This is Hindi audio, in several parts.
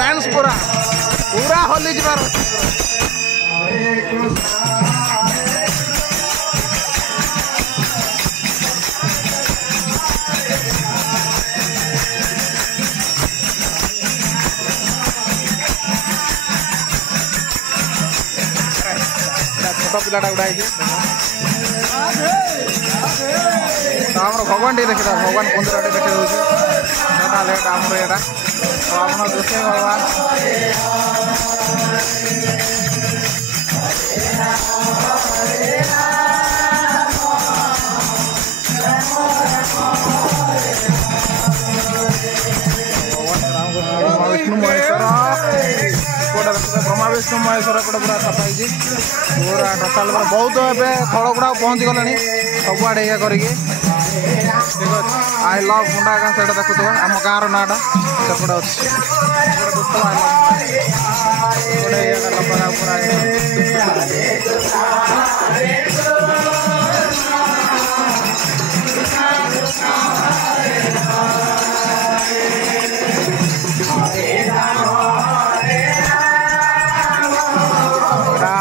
डांस पूरा पूरा होली जबार छोट पिलाटा गुड़ा भगवान टे देखा भगवान मंदिर टे देखे आमर यहाँ आप देखे भगवान विष्णु महेश्वर ब्रह्मा विष्णु महेश्वर एपटे पूरा सफाई पूरा टोटाल बहुत एवं थल गुड़ा पहुँची गले सबुआड़े ये करके आई लव मुंडा गाँ से देखुए आम गाँव नाटा सेपटे अच्छे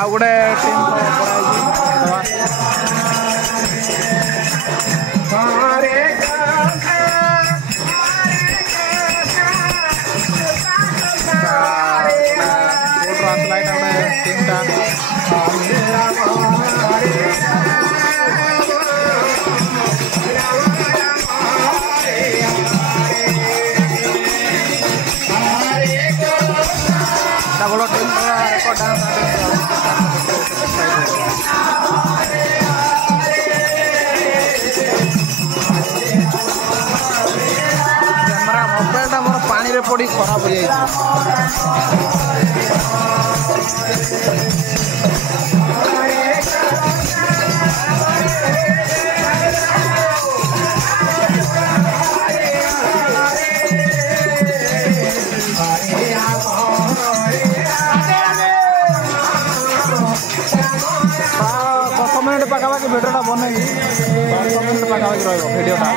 गोटे team double team camera mobile मोर पानी रे पड़ी खराब हो जाए पाखापाखि भिडियोटा बनई 10 मिनट पाखापाखि रही भिडियोटा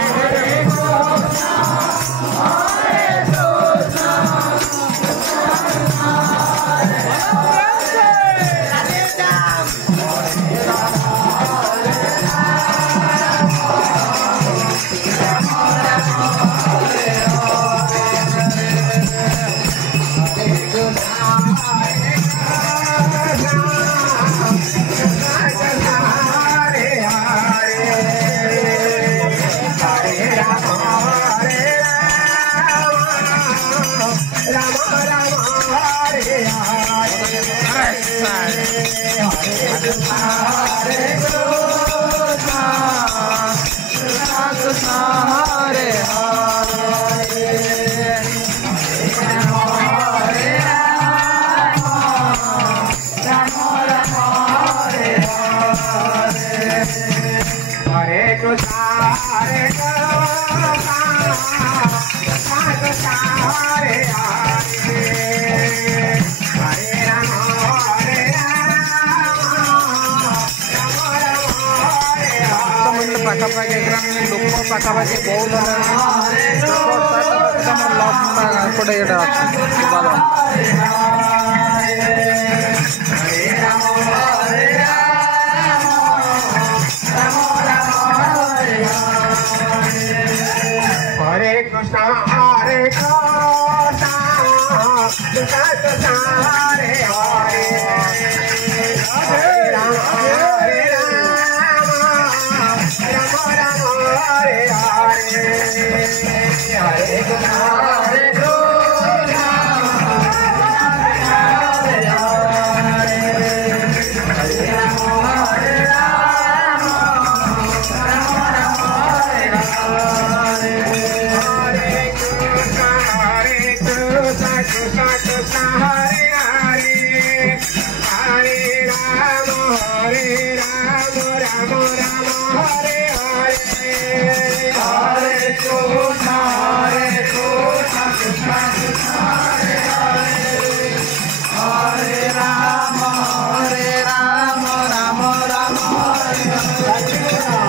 पाखापाखि लोक पाखापाखि बहुत एपटे ये हरे कृष्णा हरे कृष्णा कृष्णा कृष्णा हरे हरे हरे राम हरे राम राम राम हरे हरे हरे कृष्णा हरे Krishna Krishna Krishna Hare Hare Hare Rama Rama Rama Hare Hare Hare Krishna Krishna Krishna Hare Hare Hare Rama Rama Rama Hare Krishna